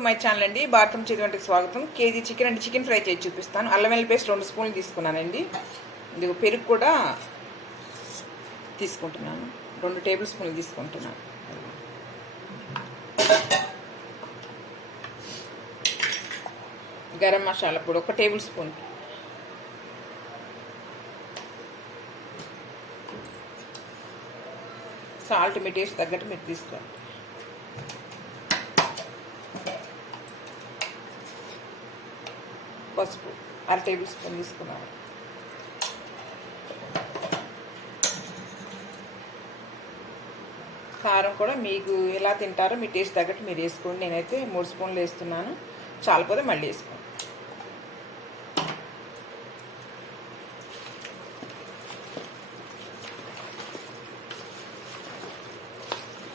To my channel అండి. భారతం చేతివంటికి స్వాగతం. KG chicken అండి, చికెన్ ఫ్రై చేసి చూపిస్తాను. అల్లం వెల్లుల్లి పేస్ట్ 2 స్పూన్లు తీసుకున్నానండి. ఇది పెరుగు కూడా తీసుకుంటున్నాను, 2 టేబుల్ స్పూన్లు తీసుకుంటున్నాను. గరం మసాలా పొడి 1 టేబుల్ స్పూన్, సాల్ట్ మీ టేస్ట్ తగ్గట్టు మీరు తీసుకోండి. పసుపు 1/2 టేబుల్ స్పూన్ తీసుకున్నాను. కారం కూడా మీకు ఎలా తింటారో మీ టేస్ట్ తగ్గట్టు మీరు వేసుకోండి. నేనైతే 3 స్పూన్లు వేస్తున్నాను, చాలిపోతే మళ్ళీ వేసుకోండి.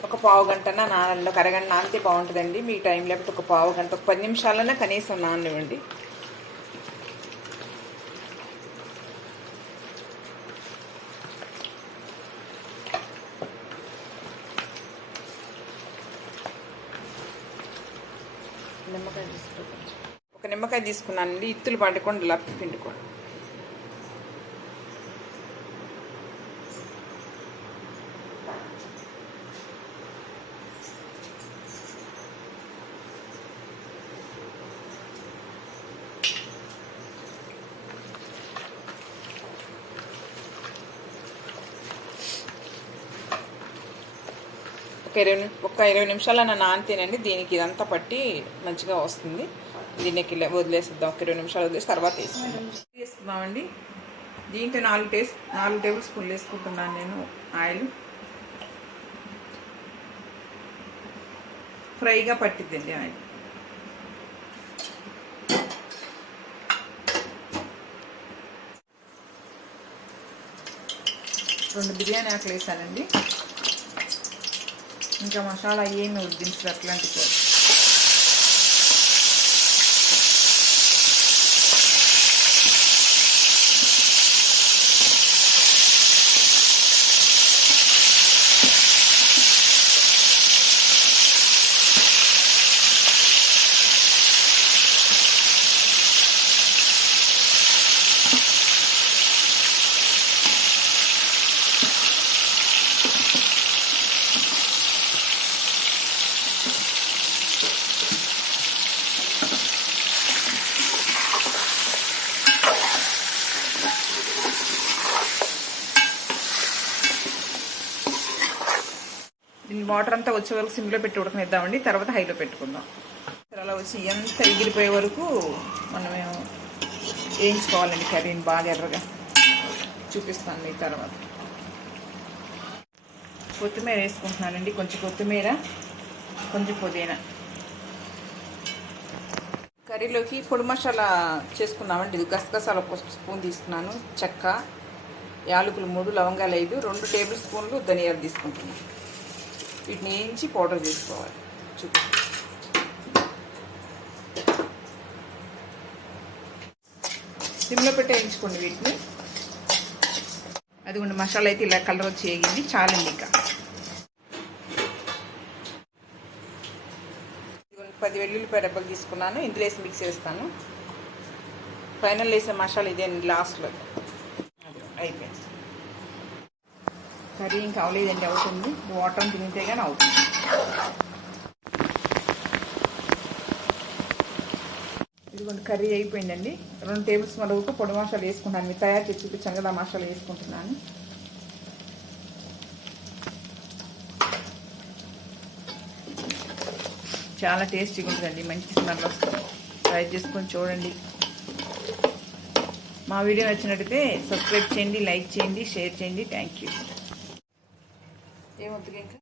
ఒక పావు గంటన నానలో, ఒక అరగంట నానితే బాగుంటుందండి. మీ టైం లేకపోతే ఒక పావు గంట, ఒక 10 నిమిషాలన్నా కనీసం నాననివ్వండి. నిమ్మకాయ తీసుకోండి, ఒక నిమ్మకాయ తీసుకున్నానండి. ఇత్తులు పట్టుకోండి, ఇలా పిండుకోండి. ఒక 20 నిమిషాలన్నా నానితేనండి దీనికి ఇదంతా పట్టి మంచిగా వస్తుంది. దీనికి వదిలేసిద్దాం, ఒక 20 నిమిషాలు వదిలేసి తర్వాత వేసుకుందామండి. దీంట్లో 4 టేబుల్ స్పూన్లు వేసుకుంటున్నాను నేను ఆయిల్. ఫ్రైగా పట్టిద్దండి ఆయిల్. 2 బిర్యానీ ఆకులు వేసానండి. ఇంకా మసాలా ఏమి ఉద్దించదు, అట్లాంటి కూర. వాటర్ అంతా వచ్చే వరకు సిమ్లో పెట్టి ఉడకనిద్దామండి, తర్వాత హైలో పెట్టుకుందాం. అలా వచ్చి ఎంత ఎగిరిపోయే వరకు మనం వేయించుకోవాలండి కర్రీని బాగా ఎర్రగా. చూపిస్తాను మీకు తర్వాత. కొత్తిమీర వేసుకుంటున్నానండి, కొంచెం కొత్తిమీర, కొంచెం పుదీనా. కర్రీలోకి పొడి మసాలా చేసుకున్నామండి. ఇది గసగసాలు 1 స్పూన్ తీసుకున్నాను, చెక్క, యాలకులు 3, లవంగాలు 5, 2 టేబుల్ స్పూన్లు ధనియాలు తీసుకుంటున్నాను. వీటిని వేయించి పౌడర్ చేసుకోవాలి. సిమ్లో పెట్టి వేయించుకోండి వీటిని. అదిగోండి మసాలా అయితే ఇలా కలర్ వచ్చి వేగింది, చాలండి. ఇంకా 10 వెల్లుల్లిపాయ డబ్బాలు తీసుకున్నాను, ఇందులో వేసి మిక్స్ చేస్తాను. ఫైనల్ వేసే మసాలా ఇదే లాస్ట్లో. అయిపోయింది కర్రీ. ఇంకా అవలేదండి, అవుతుంది. వాటర్ తినితే కానీ అవుతుంది. ఇదిగోండి కర్రీ అయిపోయిందండి. 2 టేబుల్ స్పూన్ వరకు పొడి మసాలా వేసుకుంటాను. మీరు తయారు చేసి చూపించాను కదా, మసాలా వేసుకుంటున్నాను. చాలా టేస్టీగా ఉంటుందండి, మంచి స్మెల్ వస్తుంది. ట్రై చేసుకొని చూడండి. మా వీడియో నచ్చినట్టయితే సబ్స్క్రైబ్ చేయండి, లైక్ చేయండి, షేర్ చేయండి. Thank you. ఏమవుతుంది ఇంకా